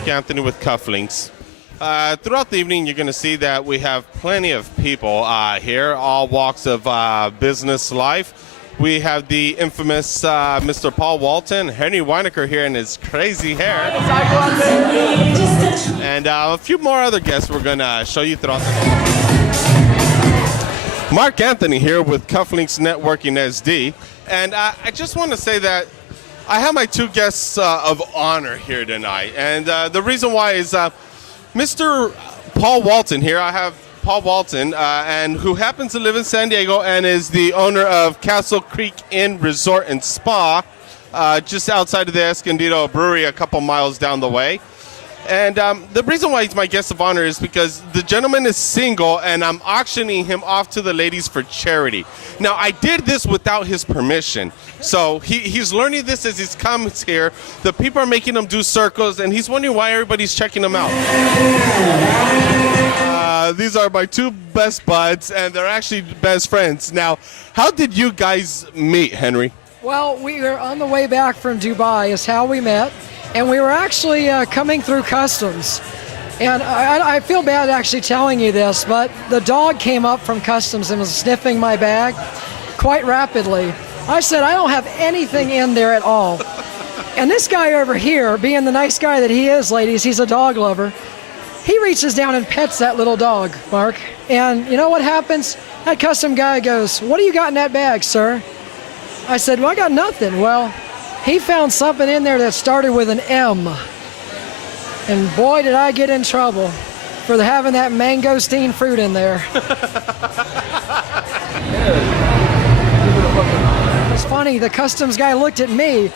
Mark Anthony with Cufflinks. Throughout the evening, you're going to see that we have plenty of people here, all walks of business life. We have the infamous Mr. Paul Walton, Henry Weinecker here in his crazy hair, and a few more other guests we're going to show you throughout the day. Mark Anthony here with Cufflinks Networking SD, and I just want to say that I have my two guests of honor here tonight, and the reason why is Mr. Paul Walton here. I have Paul Walton, and who happens to live in San Diego and is the owner of Castle Creek Inn Resort and Spa, just outside of the Escondido Brewery, a couple miles down the way. And the reason why he's my guest of honor is because the gentleman is single, and I'm auctioning him off to the ladies for charity. Now, I did this without his permission, so he's learning this as he comes here. The people are making him do circles, and he's wondering why everybody's checking him out. These are my two best buds, and they're actually best friends. Now, how did you guys meet, Henry? Well, we were on the way back from Dubai is how we met. And we were actually coming through customs. And I feel bad actually telling you this, but the dog came up from customs and was sniffing my bag quite rapidly. I said, I don't have anything in there at all. And this guy over here, being the nice guy that he is, ladies, he's a dog lover. He reaches down and pets that little dog, Mark. And you know what happens? That custom guy goes, what do you got in that bag, sir? I said, well, I got nothing. Well, he found something in there that started with an M. And boy, did I get in trouble for having that mangosteen fruit in there. It's funny, the customs guy looked at me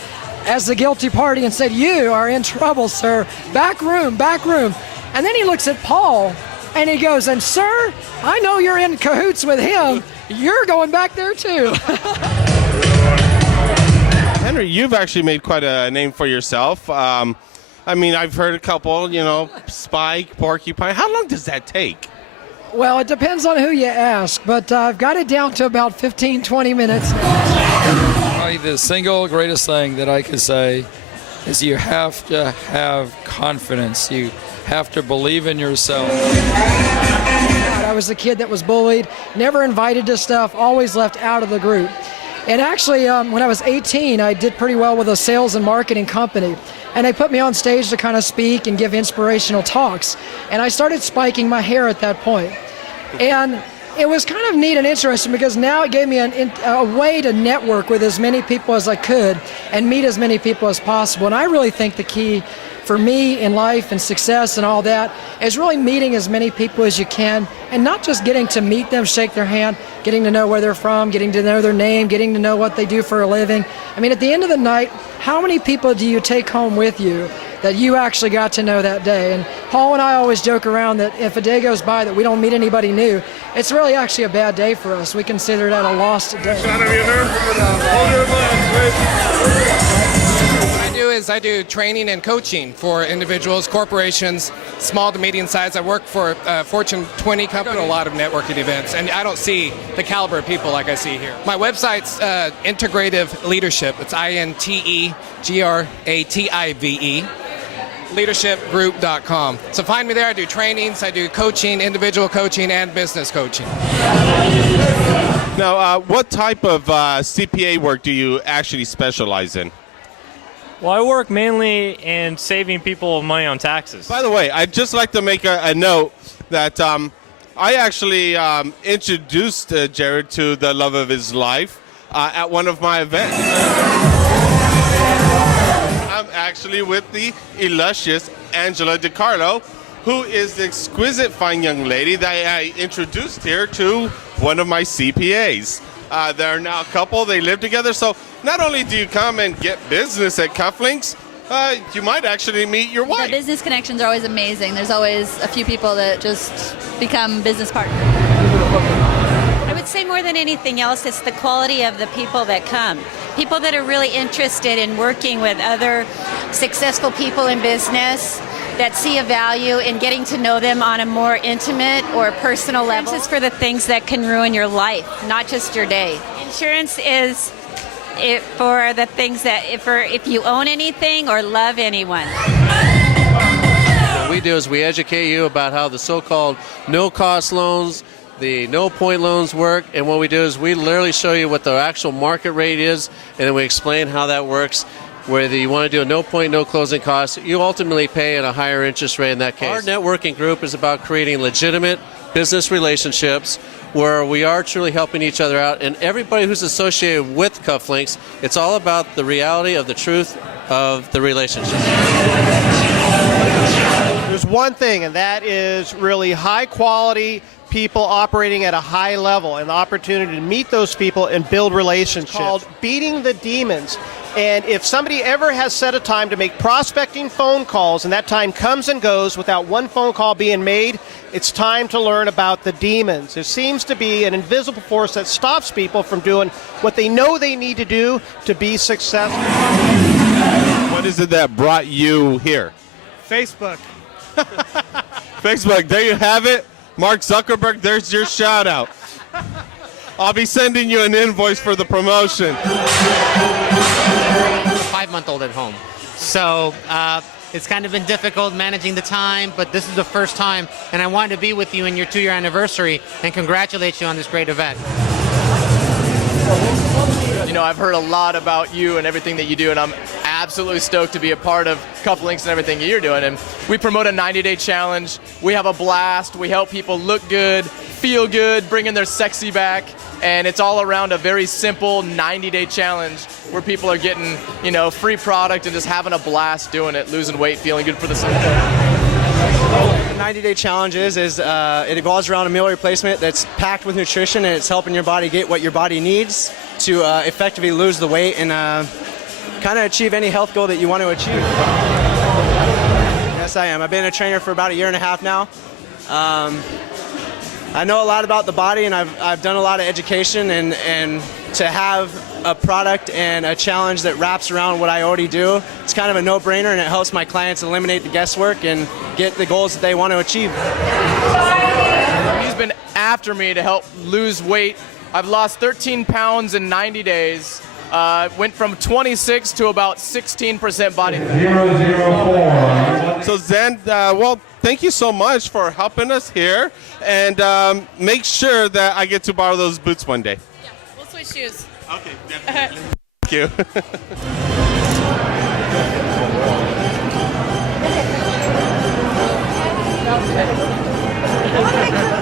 as the guilty party and said, you are in trouble, sir. Back room, back room. And then he looks at Paul and he goes, and sir, I know you're in cahoots with him. You're going back there too. Henry, you've actually made quite a name for yourself. I mean, I've heard a couple, you know, Spike, Porcupine. How long does that take? Well, it depends on who you ask, but I've got it down to about 15, 20 minutes. Probably the single greatest thing that I could say is you have to have confidence. You have to believe in yourself. I was the kid that was bullied, never invited to stuff, always left out of the group. And actually, when I was 18, I did pretty well with a sales and marketing company. And they put me on stage to kind of speak and give inspirational talks. And I started spiking my hair at that point. And it was kind of neat and interesting because now it gave me a way to network with as many people as I could and meet as many people as possible. And I really think the key for me in life and success and all that is really meeting as many people as you can, and not just getting to meet them, shake their hand, getting to know where they're from, getting to know their name, getting to know what they do for a living. I mean, at the end of the night, how many people do you take home with you that you actually got to know that day? And Paul and I always joke around that if a day goes by that we don't meet anybody new, it's really actually a bad day for us. We consider that a lost day. I do training and coaching for individuals, corporations, small to medium size. I work for a Fortune 20 company, a lot of networking events, and I don't see the caliber of people like I see here. My website's Integrative Leadership. It's INTEGRATIVE, leadershipgroup.com. So find me there. I do trainings, I do coaching, individual coaching, and business coaching. Now, what type of CPA work do you actually specialize in? Well, I work mainly in saving people money on taxes. By the way, I'd just like to make a note that I actually introduced Jared to the love of his life at one of my events. I'm actually with the illustrious Angela DiCarlo, who is the exquisite fine young lady that I introduced here to one of my CPAs. They're now a couple, they live together, so not only do you come and get business at Cufflinks, you might actually meet your wife. The business connections are always amazing. There's always a few people that just become business partners. I would say more than anything else, it's the quality of the people that come. People that are really interested in working with other successful people in business, that see a value in getting to know them on a more intimate or personal level. Insurance is for the things that can ruin your life, not just your day. Insurance is for the things that, if you own anything or love anyone. do is we educate you about how the so-called no-cost loans, the no-point loans work, and what we do is we literally show you what the actual market rate is, and then we explain how that works. Whether you want to do a no-point, no-closing cost, you ultimately pay at a higher interest rate in that case. Our networking group is about creating legitimate business relationships where we are truly helping each other out, and everybody who's associated with Cufflinks, it's all about the reality of the truth of the relationship. There's one thing, and that is really high quality people operating at a high level, and the opportunity to meet those people and build relationships. It's called beating the demons. And if somebody ever has set a time to make prospecting phone calls and that time comes and goes without one phone call being made, it's time to learn about the demons. There seems to be an invisible force that stops people from doing what they know they need to do to be successful. What is it that brought you here? Facebook. Facebook, there you have it. Mark Zuckerberg, there's your shout out. I'll be sending you an invoice for the promotion. I have a 5-month-old at home. So it's kind of been difficult managing the time, but this is the first time, and I wanted to be with you in your 2-year anniversary and congratulate you on this great event. You know, I've heard a lot about you and everything that you do, and I'm absolutely stoked to be a part of Cufflinks and everything you're doing. And we promote a 90-day challenge. We have a blast. We help people look good, feel good, bring in their sexy back, and it's all around a very simple 90-day challenge where people are getting, you know, free product and just having a blast doing it, losing weight, feeling good for the summer. The 90-day challenge is it revolves around a meal replacement that's packed with nutrition, and it's helping your body get what your body needs to effectively lose the weight and kind of achieve any health goal that you want to achieve. Yes, I am. I've been a trainer for about 1.5 years now. I know a lot about the body, and I've done a lot of education, and to have a product and a challenge that wraps around what I already do, it's kind of a no-brainer, and it helps my clients eliminate the guesswork and get the goals that they want to achieve. He's been after me to help lose weight. I've lost 13 pounds in 90 days. Went from 26 to about 16% body fat. So Zen, well, thank you so much for helping us here, and make sure that I get to borrow those boots one day. Yeah, we'll switch shoes. Okay, definitely. Thank you.